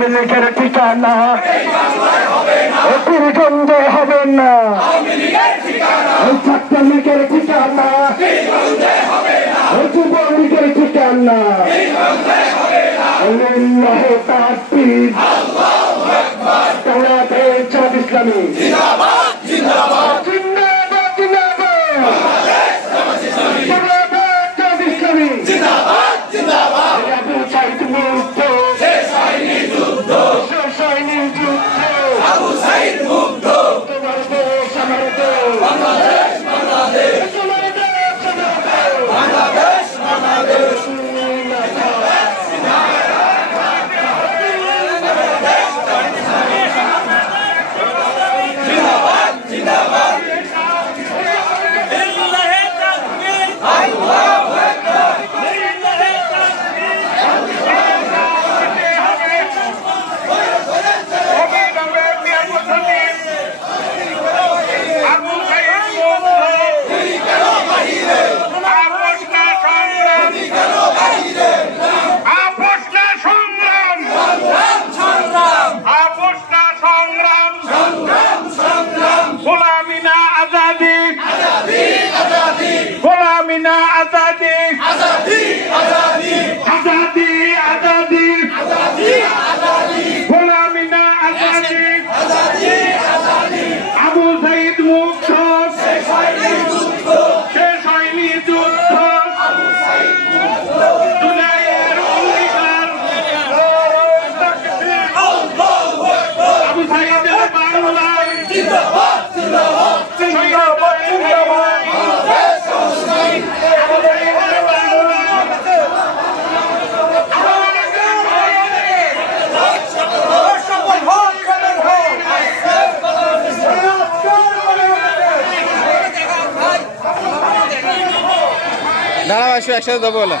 আওয়ামী লীগের ঠিকানা পীরগঞ্জে হবে না, ছাত্রলীগের ঠিকানা যুবলীগের ঠিকানা আল্লাহু তাকবীর জামাত ইসলামী জিন্দাবাদ জিন্দাবাদ জিন্দাবাদ জিন্দাবাদ জামাত ইসলামী জিন্দাবাদ জিন্দাবাদ আবু সাইদ মুক্ত শেষ হয়নি যুদ্ধ আবু সাইদ মুক্ত তোমার দেশ আমার দেশ বাংলাদেশ বাংলাদেশ তোমার দেশ বাংলাদেশ বাংলাদেশ দাঁড়াও একসাথে দেবো বলে